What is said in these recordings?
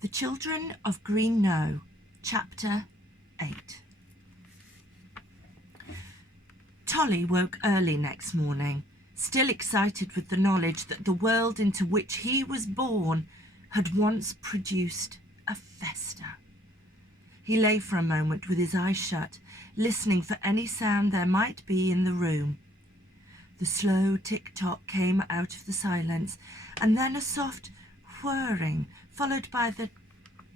The Children of Green Knowe, Chapter 8. Tolly woke early next morning, still excited with the knowledge that the world into which he was born had once produced a festa. He lay for a moment with his eyes shut, listening for any sound there might be in the room. The slow tick-tock came out of the silence, and then a soft whirring, followed by the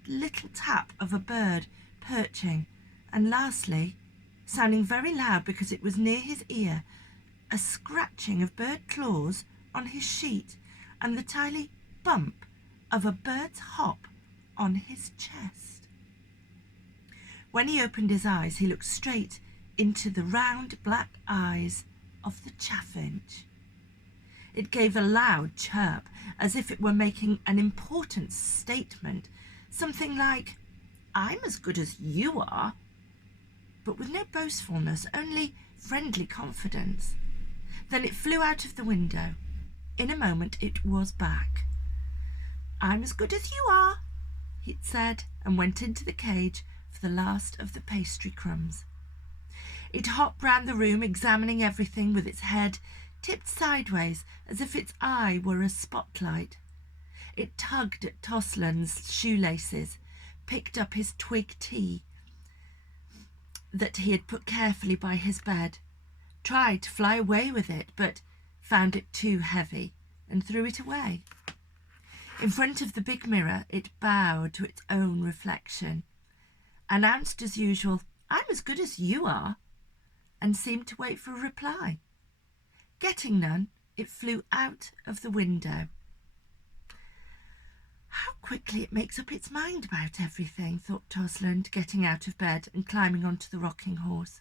little tap of a bird perching, and lastly, sounding very loud because it was near his ear, a scratching of bird claws on his sheet and the tiny bump of a bird's hop on his chest. When he opened his eyes, he looked straight into the round black eyes of the chaffinch. It gave a loud chirp, as if it were making an important statement, something like, "I'm as good as you are," but with no boastfulness, only friendly confidence. Then it flew out of the window. In a moment it was back. "I'm as good as you are," it said, and went into the cage for the last of the pastry crumbs. It hopped round the room, examining everything with its head tipped sideways as if its eye were a spotlight. It tugged at Toslin's shoelaces, picked up his twig tea that he had put carefully by his bed, tried to fly away with it, but found it too heavy and threw it away. In front of the big mirror, it bowed to its own reflection, announced as usual, "I'm as good as you are," and seemed to wait for a reply. Getting none, it flew out of the window. "How quickly it makes up its mind about everything," thought Toslin, getting out of bed and climbing onto the rocking horse.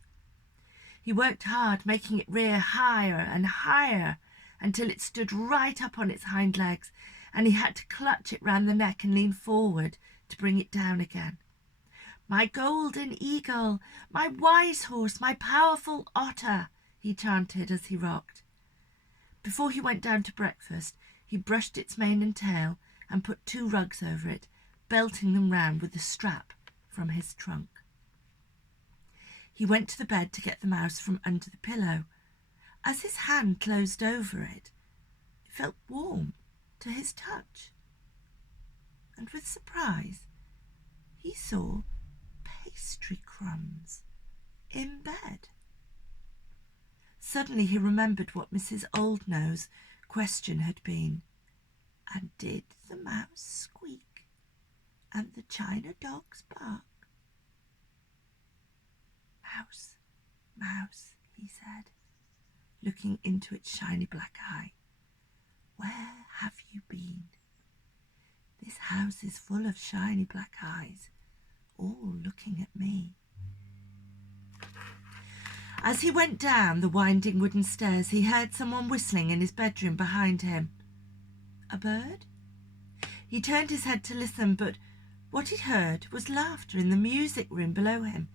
He worked hard, making it rear higher and higher until it stood right up on its hind legs, and he had to clutch it round the neck and lean forward to bring it down again. "My golden eagle, my wise horse, my powerful otter," he chanted as he rocked. Before he went down to breakfast, he brushed its mane and tail and put 2 rugs over it, belting them round with the strap from his trunk. He went to the bed to get the mouse from under the pillow. As his hand closed over it, it felt warm to his touch. And with surprise, he saw pastry crumbs in bed. Suddenly he remembered what Mrs. Oldknow's question had been. And did the mouse squeak and the china dogs bark? "Mouse, mouse," he said, looking into its shiny black eye, "where have you been? This house is full of shiny black eyes, all looking at me." As he went down the winding wooden stairs, he heard someone whistling in his bedroom behind him. A bird? He turned his head to listen, but what he heard was laughter in the music room below him.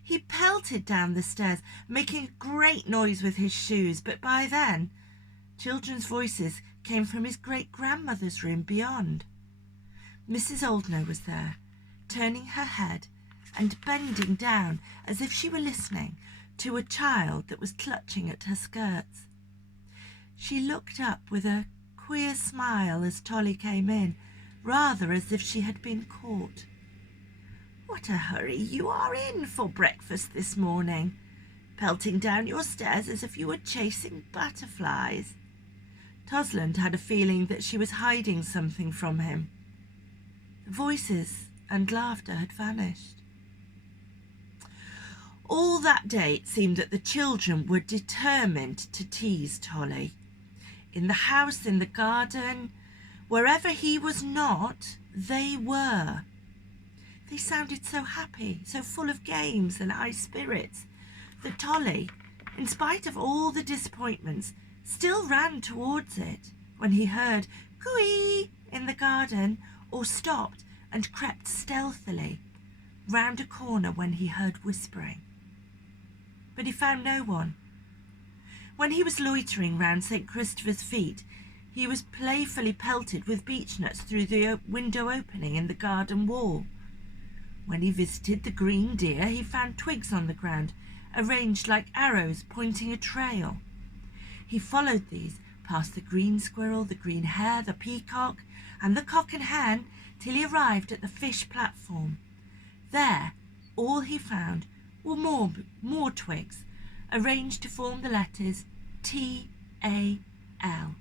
He pelted down the stairs, making a great noise with his shoes, but by then children's voices came from his great-grandmother's room beyond. Mrs. Oldknowe was there, turning her head and bending down as if she were listening to a child that was clutching at her skirts. She looked up with a queer smile as Tolly came in, rather as if she had been caught. "What a hurry you are in for breakfast this morning, pelting down your stairs as if you were chasing butterflies." Toslin had a feeling that she was hiding something from him. The voices and laughter had vanished. All that day it seemed that the children were determined to tease Tolly. In the house, in the garden, wherever he was not, they were. They sounded so happy, so full of games and high spirits, that Tolly, in spite of all the disappointments, still ran towards it when he heard "cooey" in the garden, or stopped and crept stealthily round a corner when he heard whispering. But he found no one. When he was loitering round St. Christopher's feet, He was playfully pelted with beechnuts through the window opening in the garden wall. When he visited the green deer, he found twigs on the ground, arranged like arrows pointing a trail. He followed these past the green squirrel, the green hare, the peacock, and the cock and hen, till he arrived at the fish platform. There, all he found were more twigs, arranged to form the letters T-A-L.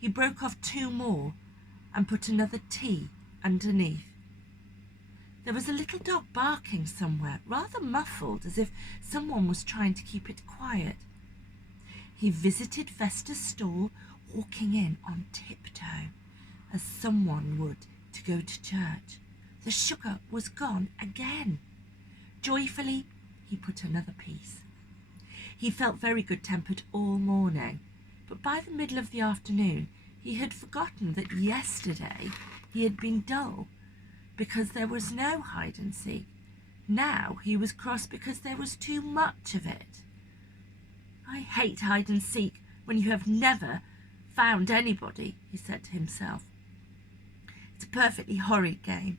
He broke off 2 more and put another T underneath. There was a little dog barking somewhere, rather muffled, as if someone was trying to keep it quiet. He visited Vesta's stall, walking in on tiptoe, as someone would to go to church. The sugar was gone again. Joyfully, he put another piece. He felt very good-tempered all morning, but by the middle of the afternoon he had forgotten that yesterday he had been dull because there was no hide-and-seek. Now he was cross because there was too much of it. "I hate hide-and-seek when you have never found anybody," he said to himself. "It's a perfectly horrid game."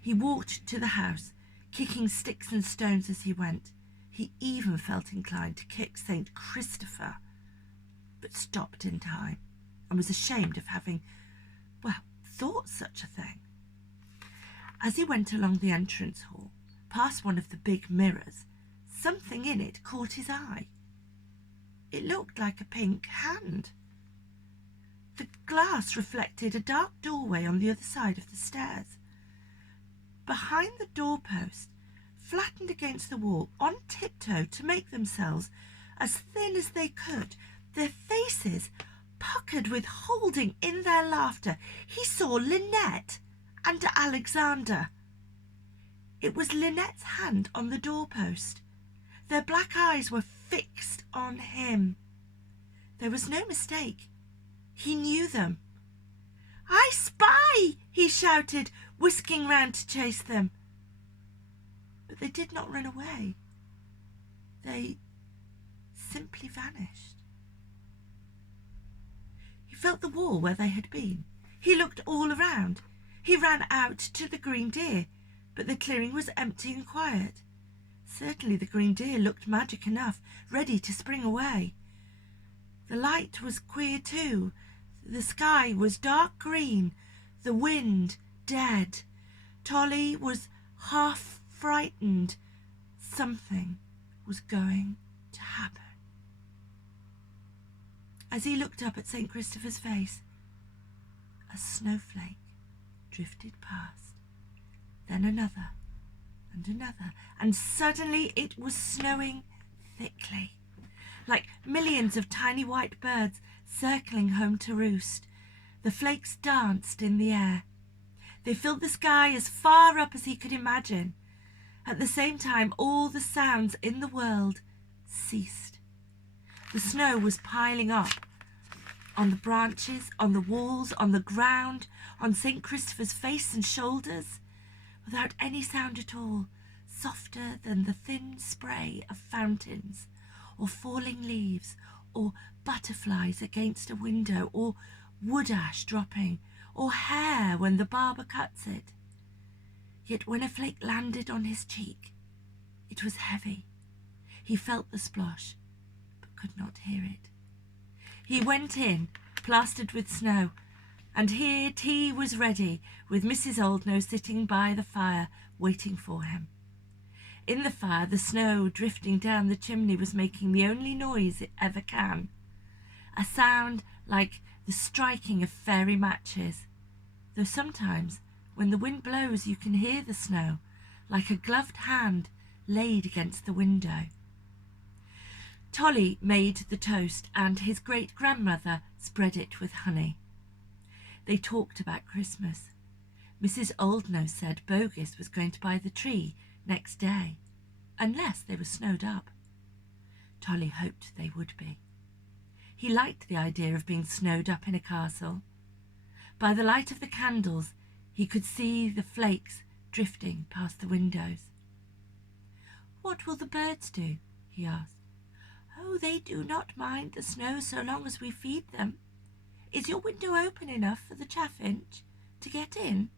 He walked to the house, kicking sticks and stones as he went. He even felt inclined to kick St. Christopher, but stopped in time and was ashamed of having, thought such a thing. As he went along the entrance hall, past one of the big mirrors, something in it caught his eye. It looked like a pink hand. The glass reflected a dark doorway on the other side of the stairs. Behind the doorpost, flattened against the wall, on tiptoe to make themselves as thin as they could, their faces puckered with holding in their laughter, he saw Lynette and Alexander. It was Lynette's hand on the doorpost. Their black eyes were fixed on him. There was no mistake. He knew them. "I spy!" he shouted, whisking round to chase them. But they did not run away. They simply vanished. He felt the wall where they had been. He looked all around. He ran out to the green deer, but the clearing was empty and quiet. Certainly the green deer looked magic enough, ready to spring away. The light was queer too. The sky was dark green, the wind dead. Tolly was half frightened. Something was going to happen. As he looked up at St. Christopher's face, a snowflake drifted past, then another and another, and suddenly it was snowing thickly, like millions of tiny white birds circling home to roost. The flakes danced in the air. They filled the sky as far up as he could imagine. At the same time, all the sounds in the world ceased. The snow was piling up on the branches, on the walls, on the ground, on St. Christopher's face and shoulders, without any sound at all, softer than the thin spray of fountains, or falling leaves, or butterflies against a window, or wood ash dropping, or hair when the barber cuts it. Yet when a flake landed on his cheek, it was heavy. He felt the splosh, but could not hear it. He went in, plastered with snow, and here tea was ready, with Mrs. Oldknow sitting by the fire, waiting for him. In the fire, the snow drifting down the chimney was making the only noise it ever can, a sound like the striking of fairy matches, though sometimes, when the wind blows, you can hear the snow, like a gloved hand laid against the window. Tolly made the toast, and his great-grandmother spread it with honey. They talked about Christmas. Mrs. Oldknow said Bogus was going to buy the tree next day, unless they were snowed up. Tolly hoped they would be. He liked the idea of being snowed up in a castle. By the light of the candles, he could see the flakes drifting past the windows. "What will the birds do?" he asked. "Oh, they do not mind the snow so long as we feed them. Is your window open enough for the chaffinch to get in?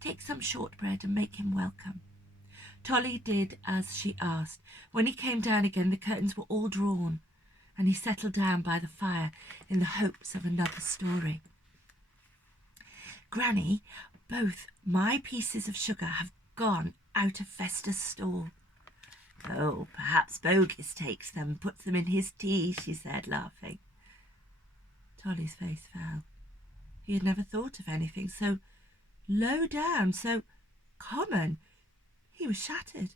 Take some shortbread and make him welcome." Tolly did as she asked. When he came down again, the curtains were all drawn, and he settled down by the fire in the hopes of another story. "Granny, both my pieces of sugar have gone out of Festa's stall." "Oh, perhaps Bogus takes them and puts them in his tea," she said, laughing. Tolly's face fell. He had never thought of anything so low down, so common. He was shattered.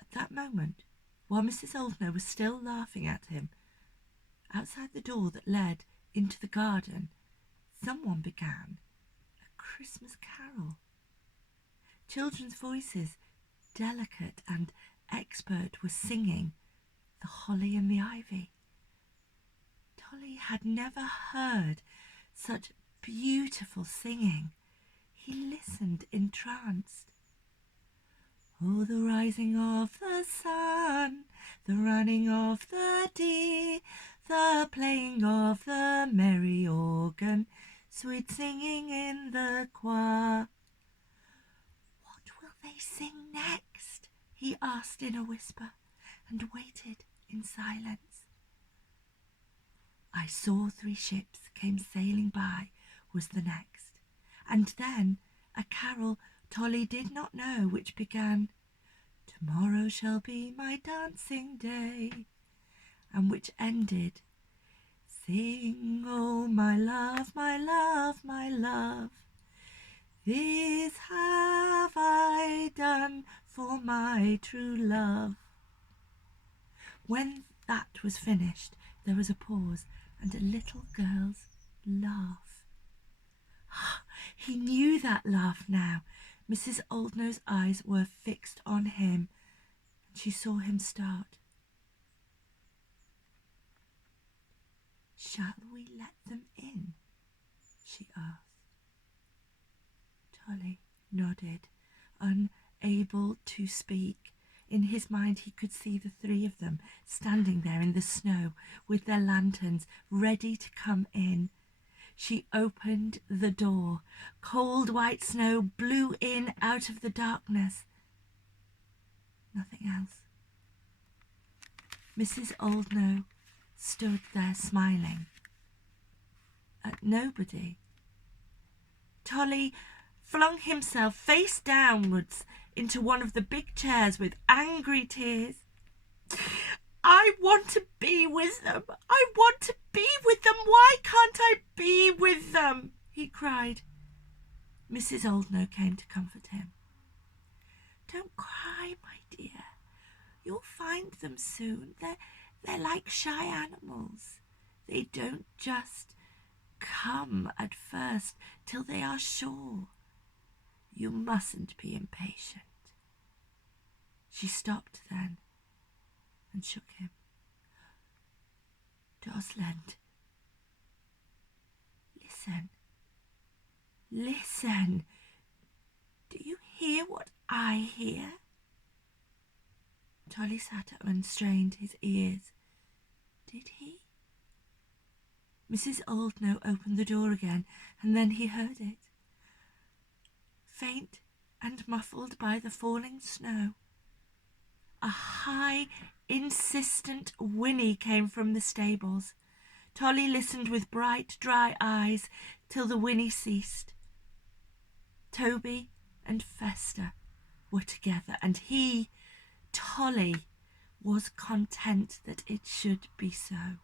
At that moment, while Mrs. Oldknow was still laughing at him, outside the door that led into the garden, someone began a Christmas carol. Children's voices, delicate and expert, were singing "The Holly and the Ivy." Tolly had never heard such beautiful singing. He listened entranced. "Oh, the rising of the sun, the running of the deer, the playing of the merry organ, sweet singing in the choir." "What will they sing next?" he asked in a whisper, and waited in silence. "I saw 3 ships came sailing by," was the next, and then a carol Tolly did not know, which began, "Tomorrow shall be my dancing day," and which ended, "Sing, oh my love, my love, my love, this have I done for my true love." When that was finished, there was a pause and a little girl's laugh. He knew that laugh now. Mrs. Oldknow's eyes were fixed on him, and she saw him start. "Shall we let them in?" she asked. Tolly nodded, unable to speak. In his mind he could see the 3 of them standing there in the snow with their lanterns ready to come in. She opened the door. Cold white snow blew in out of the darkness. Nothing else. Mrs. Oldknow stood there smiling at nobody. Tolly flung himself face downwards into one of the big chairs with angry tears. "I want to be with them! I want to be with them! Why can't I be with them?" he cried. Mrs. Oldknow came to comfort him. "Don't cry, my dear. You'll find them soon. They're like shy animals. They don't just come at first till they are sure. You mustn't be impatient." She stopped then and shook him. "Rosalind, listen. Do you hear what I hear?" Tolly sat up and strained his ears. Did he? Mrs. Oldknow opened the door again, and then he heard it. Faint and muffled by the falling snow, a high, insistent whinny came from the stables. Tolly listened with bright, dry eyes till the whinny ceased. Toby and Festa were together, and he, Tolly, was content that it should be so.